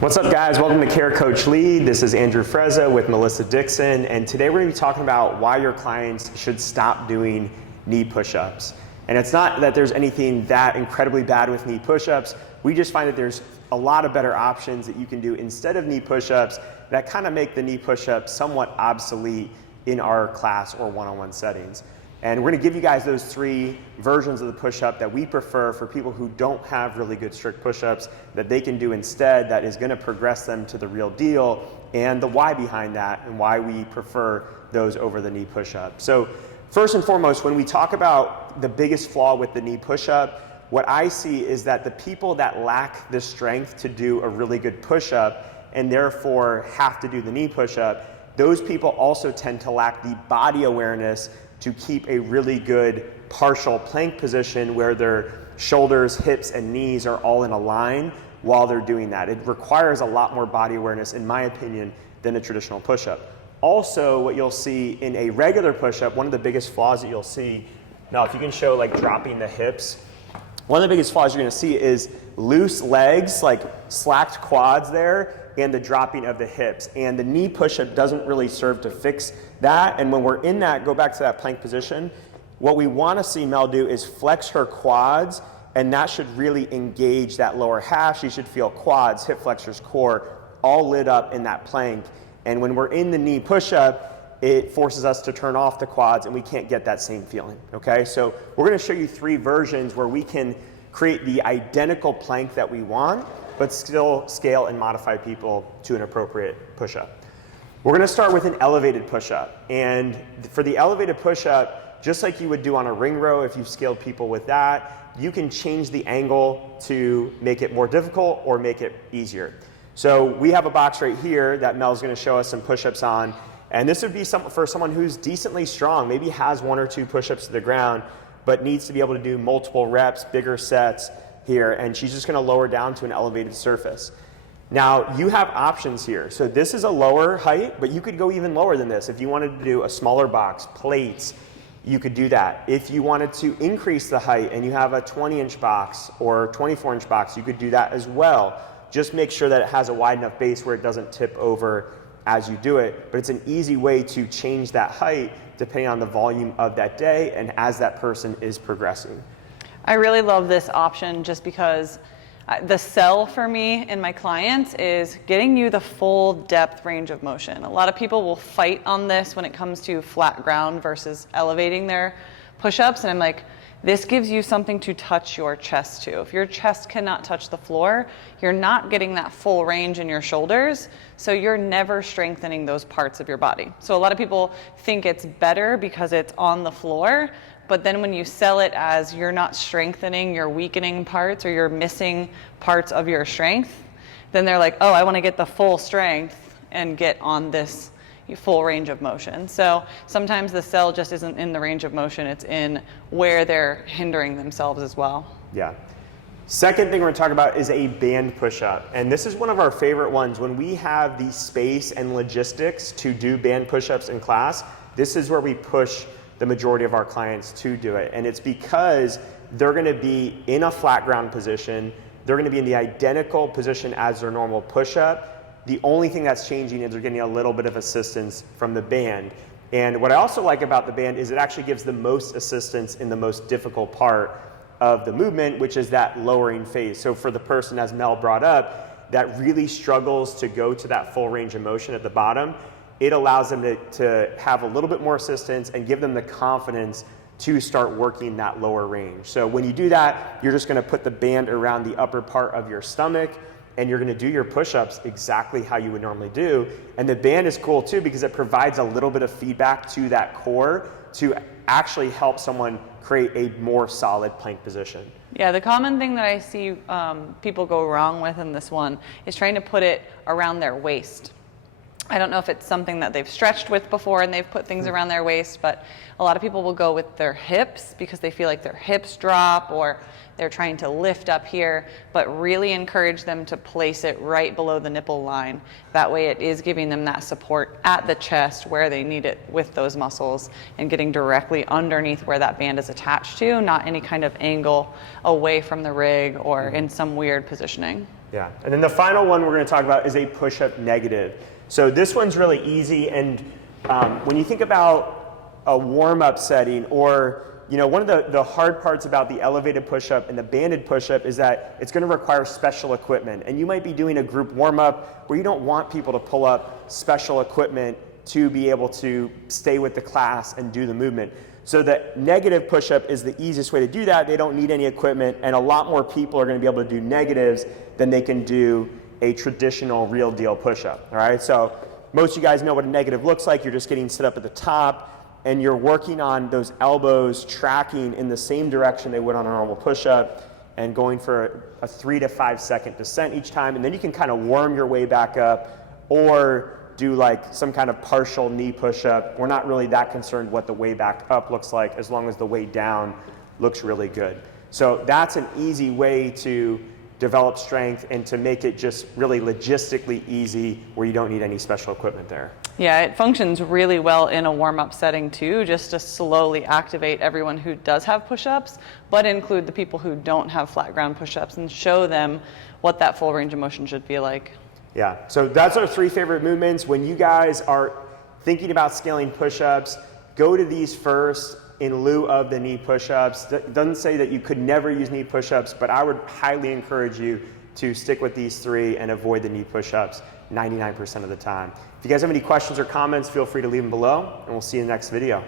What's up, guys? Welcome to Care Coach Lead. This is Andrew Frezza with Melissa Dixon, and today we're going to be talking about why your clients should stop doing knee push-ups. And it's not that there's anything that incredibly bad with knee push-ups. We just find that there's a lot of better options that you can do instead of knee push-ups that kind of make the knee push-up somewhat obsolete in our class or one-on-one settings. And we're going to give you guys those three versions of the push-up that we prefer for people who don't have really good strict push-ups that they can do instead that is going to progress them to the real deal, and the why behind that and why we prefer those over the knee push-up. So first and foremost, when we talk about the biggest flaw with the knee push-up, what I see is that the people that lack the strength to do a really good push-up and therefore have to do the knee push-up, those people also tend to lack the body awareness to keep a really good partial plank position where their shoulders, hips, and knees are all in a line while they're doing that. It requires a lot more body awareness, in my opinion, than a traditional push-up. Also, what you'll see in a regular push-up, one of the biggest flaws that you'll see, now if you can show like dropping the hips, one of the biggest flaws you're gonna see is loose legs, like slacked quads there, and the dropping of the hips. And the knee push-up doesn't really serve to fix that. And when we're in that, go back to that plank position, what we wanna see Mel do is flex her quads, and that should really engage that lower half. She should feel quads, hip flexors, core, all lit up in that plank. And when we're in the knee push-up, it forces us to turn off the quads and we can't get that same feeling, okay? So we're gonna show you three versions where we can create the identical plank that we want, but still scale and modify people to an appropriate push-up. We're gonna start with an elevated push-up. And for the elevated push-up, just like you would do on a ring row if you've scaled people with that, you can change the angle to make it more difficult or make it easier. So we have a box right here that Mel's gonna show us some push-ups on. And this would be for someone who's decently strong, maybe has one or two push-ups to the ground, but needs to be able to do multiple reps, bigger sets here, and she's just gonna lower down to an elevated surface. Now, you have options here. So this is a lower height, but you could go even lower than this. If you wanted to do a smaller box, plates, you could do that. If you wanted to increase the height and you have a 20-inch box or 24-inch box, you could do that as well. Just make sure that it has a wide enough base where it doesn't tip over as you do it, but it's an easy way to change that height depending on the volume of that day and as that person is progressing. I really love this option just because the sell for me and my clients is getting you the full depth range of motion. A lot of people will fight on this when it comes to flat ground versus elevating their push-ups, and I'm like, this gives you something to touch your chest to. If your chest cannot touch the floor, you're not getting that full range in your shoulders, so you're never strengthening those parts of your body. So a lot of people think it's better because it's on the floor, but then when you sell it as you're not strengthening your weakening parts or you're missing parts of your strength, then they're like, oh, I want to get the full strength and get on this full range of motion. So sometimes the sell just isn't in the range of motion, it's in where they're hindering themselves as well. Yeah. Second thing we're gonna talk about is a band push-up. And this is one of our favorite ones. When we have the space and logistics to do band push-ups in class, this is where we push the majority of our clients to do it. And it's because they're gonna be in a flat ground position, they're gonna be in the identical position as their normal push-up. The only thing that's changing is they're getting a little bit of assistance from the band. And what I also like about the band is it actually gives the most assistance in the most difficult part of the movement, which is that lowering phase. So for the person, as Mel brought up, that really struggles to go to that full range of motion at the bottom, it allows them to have a little bit more assistance and give them the confidence to start working that lower range. So when you do that, you're just gonna put the band around the upper part of your stomach, and you're gonna do your push-ups exactly how you would normally do. And the band is cool too because it provides a little bit of feedback to that core to actually help someone create a more solid plank position. Yeah, the common thing that I see people go wrong with in this one is trying to put it around their waist. I don't know if it's something that they've stretched with before and they've put things around their waist, but a lot of people will go with their hips because they feel like their hips drop or they're trying to lift up here, but really encourage them to place it right below the nipple line. That way it is giving them that support at the chest where they need it with those muscles and getting directly underneath where that band is attached to, not any kind of angle away from the rig or in some weird positioning. Yeah, and then the final one we're going to talk about is a push-up negative. So this one's really easy, and when you think about a warm-up setting, or one of the hard parts about the elevated push-up and the banded push-up is that it's going to require special equipment, and you might be doing a group warm-up where you don't want people to pull up special equipment to be able to stay with the class and do the movement. So the negative push-up is the easiest way to do that. They don't need any equipment, and a lot more people are going to be able to do negatives than they can do a traditional real deal push-up. All right, so most of you guys know what a negative looks like. You're just getting set up at the top, and you're working on those elbows tracking in the same direction they would on a normal push-up, and going for a 3 to 5 second descent each time, and then you can kind of worm your way back up, or do like some kind of partial knee push-up. We're not really that concerned what the way back up looks like, as long as the way down looks really good. So that's an easy way to develop strength and to make it just really logistically easy, where you don't need any special equipment there. Yeah, it functions really well in a warm-up setting too, just to slowly activate everyone who does have push-ups, but include the people who don't have flat ground push-ups and show them what that full range of motion should feel like. Yeah, so that's our 3 favorite movements. When you guys are thinking about scaling push-ups, go to these first in lieu of the knee push-ups. It doesn't say that you could never use knee push-ups, but I would highly encourage you to stick with these 3 and avoid the knee push-ups 99% of the time. If you guys have any questions or comments, feel free to leave them below, and we'll see you in the next video.